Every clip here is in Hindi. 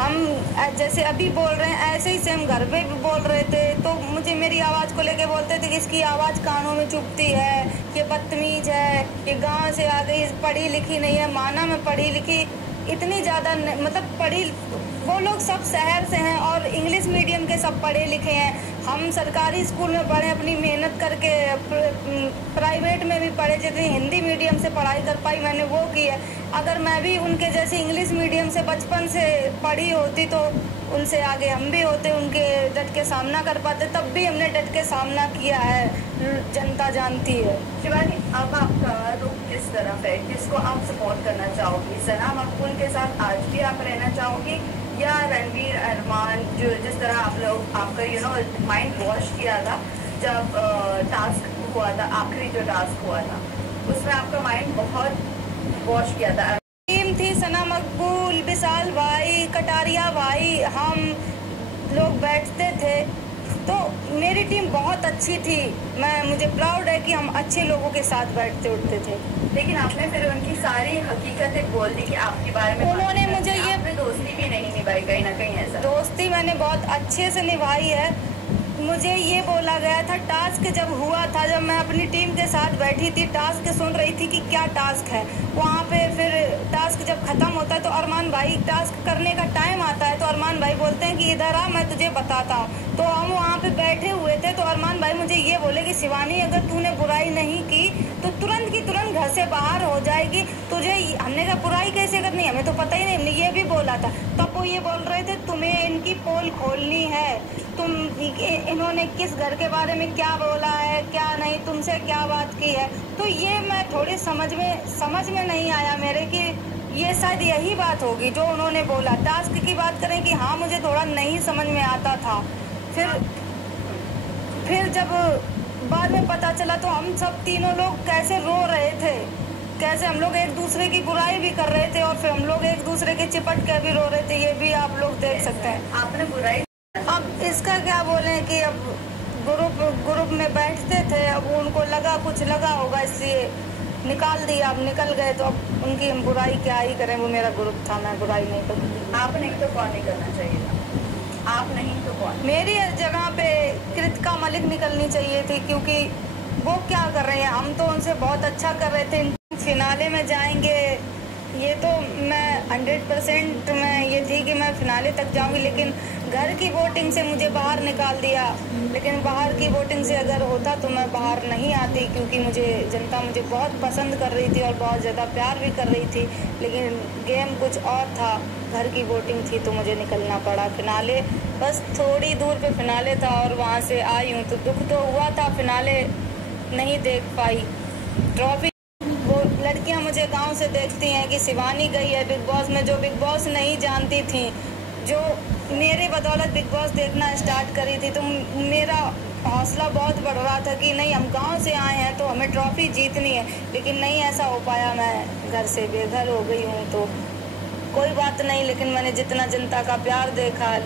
हम जैसे अभी बोल रहे हैं ऐसे ही सेम घर पे भी बोल रहे थे, तो मुझे मेरी आवाज़ को लेके बोलते थे कि इसकी आवाज़ कानों में चुभती है, ये बदतमीज है, ये गांव से आ गई, पढ़ी लिखी नहीं है। माना मैं पढ़ी लिखी इतनी ज़्यादा मतलब पढ़ी, वो लोग सब शहर से हैं और इंग्लिश मीडियम के सब पढ़े लिखे हैं। हम सरकारी स्कूल में पढ़े, अपनी मेहनत करके, प्राइवेट में भी पढ़े, जितनी हिंदी मीडियम से पढ़ाई कर पाई मैंने वो की है। अगर मैं भी उनके जैसे इंग्लिश मीडियम से बचपन से पढ़ी होती तो उनसे आगे हम भी होते, उनके डट के सामना कर पाते। तब भी हमने डट के सामना किया है, जनता जानती है। शिवानी, अब आपका रुख किस तरफ है? किसको आप सपोर्ट करना चाहोगी? सना मकबूल के साथ आज भी आप रहना चाहोगी या रणवीर अरमान, जो जिस तरह आप लोग आपका माइंड वॉश किया था जब टास्क हुआ था, आखिरी जो टास्क हुआ था उसमें आपका माइंड बहुत वॉश किया था। टीम थी सना मकबूल, विशाल भाई, कटारिया भाई, हम लोग बैठते थे, तो मेरी टीम बहुत अच्छी थी। मुझे प्राउड है कि हम अच्छे लोगों के साथ बैठते उठते थे। लेकिन आपने फिर उनकी सारी हकीकतें बोल दी कि आपके बारे में उन्होंने मुझे ये दोस्ती भी नहीं निभाई, कहीं ना कहीं ऐसा। दोस्ती मैंने बहुत अच्छे से निभाई है। मुझे ये बोला गया था, टास्क जब हुआ था, जब मैं अपनी टीम के साथ बैठी थी, टास्क सुन रही थी कि क्या टास्क है, वहाँ पे फिर टास्क जब खत्म होता है तो अरमान भाई, टास्क करने का टाइम आता है तो अरमान भाई बोलते हैं कि इधर आ, मैं तुझे बताता हूँ। तो हम वहाँ पे बैठे हुए थे तो अरमान भाई मुझे ये बोले कि शिवानी, अगर तूने बुराई नहीं की तो तुरंत की तुरंत घर से बाहर हो जाएगी। तुझे, हमने कहा बुराई कैसे करनी है, हमें तो पता ही नहीं, हमने ये भी बोला था। तब वो ये बोल रहे थे तुम्हें इनकी पोल खोलनी है, तुम इन्होंने किस घर के बारे में क्या बोला है, क्या नहीं, तुमसे क्या बात की है। तो ये मैं थोड़ी समझ में नहीं आया मेरे कि ये शायद यही बात होगी जो उन्होंने बोला। टास्क की बात करें कि हाँ, मुझे थोड़ा नहीं समझ में आता था। फिर जब बाद में पता चला तो हम सब तीनों लोग कैसे रो रहे थे, कैसे हम लोग एक दूसरे की बुराई भी कर रहे थे और फिर हम लोग एक दूसरे के चिपट के भी रो रहे थे। ये भी आप लोग देख सकते हैं। आपने बुराई, अब इसका क्या बोले कि अब ग्रुप में बैठते थे, अब उनको लगा, कुछ लगा होगा, इसलिए निकाल दिया। अब निकल गए तो अब उनकी हम बुराई क्या ही करें, वो मेरा ग्रुप था, मैं बुराई नहीं करूँगी। आप नहीं तो कौन नहीं करना चाहिए था? आप नहीं तो कौन? मेरी जगह पे कृतिका मलिक निकलनी चाहिए थी, क्योंकि वो क्या कर रहे हैं, हम तो उनसे बहुत अच्छा कर रहे थे। फिनाले में जाएंगे, ये तो मैं 100% मैं ये थी कि मैं फिनाले तक जाऊंगी, लेकिन घर की वोटिंग से मुझे बाहर निकाल दिया। लेकिन बाहर की वोटिंग से अगर होता तो मैं बाहर नहीं आती, क्योंकि जनता मुझे बहुत पसंद कर रही थी और बहुत ज़्यादा प्यार भी कर रही थी। लेकिन गेम कुछ और था, घर की वोटिंग थी तो मुझे निकलना पड़ा। फिनाले बस थोड़ी दूर पे फिनाले था और वहाँ से आई हूँ, तो दुख तो हुआ था, फिनाले नहीं देख पाई। ट्रॉफी, वो लड़कियां मुझे गांव से देखती हैं कि शिवानी गई है बिग बॉस में, जो बिग बॉस नहीं जानती थी, जो मेरे बदौलत बिग बॉस देखना स्टार्ट करी थी, तो मेरा हौसला बहुत बढ़ रहा था कि नहीं, हम गांव से आए हैं तो हमें ट्रॉफी जीतनी है। लेकिन नहीं ऐसा हो पाया, मैं घर से बेघर हो गई हूँ, तो कोई बात नहीं। लेकिन मैंने जितना जनता का प्यार देखा,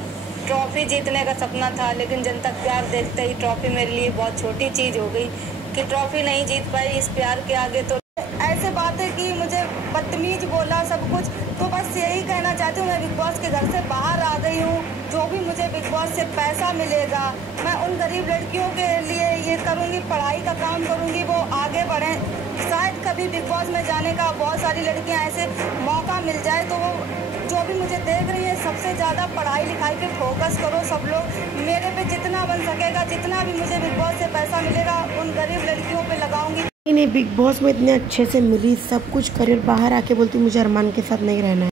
ट्रॉफी जीतने का सपना था, लेकिन जनता का प्यार देखते ही ट्रॉफी मेरे लिए बहुत छोटी चीज़ हो गई कि ट्रॉफी नहीं जीत पाई इस प्यार के आगे। तो ऐसे बातें कि मुझे बदतमीज बोला सब कुछ, तो बस यही कहना चाहती हूँ, मैं बिग बॉस के घर से बाहर आ गई हूँ। जो भी मुझे बिग बॉस से पैसा मिलेगा, मैं उन गरीब लड़कियों के लिए ये करूँगी, पढ़ाई का काम करूँगी, वो आगे बढ़ें। शायद कभी बिग बॉस में जाने का बहुत सारी लड़कियाँ ऐसे मौका मिल जाए, तो वो जो भी मुझे देख रही है, सबसे ज़्यादा पढ़ाई लिखाई पे फोकस करो सब लोग। मेरे पे जितना बन सकेगा, जितना भी मुझे बिग बॉस से पैसा मिलेगा, उन गरीब लड़कियों पे लगाऊंगी। नहीं, बिग बॉस में इतने अच्छे से मिली, सब कुछ करियर, बाहर आके बोलती मुझे अरमान के साथ नहीं रहना है।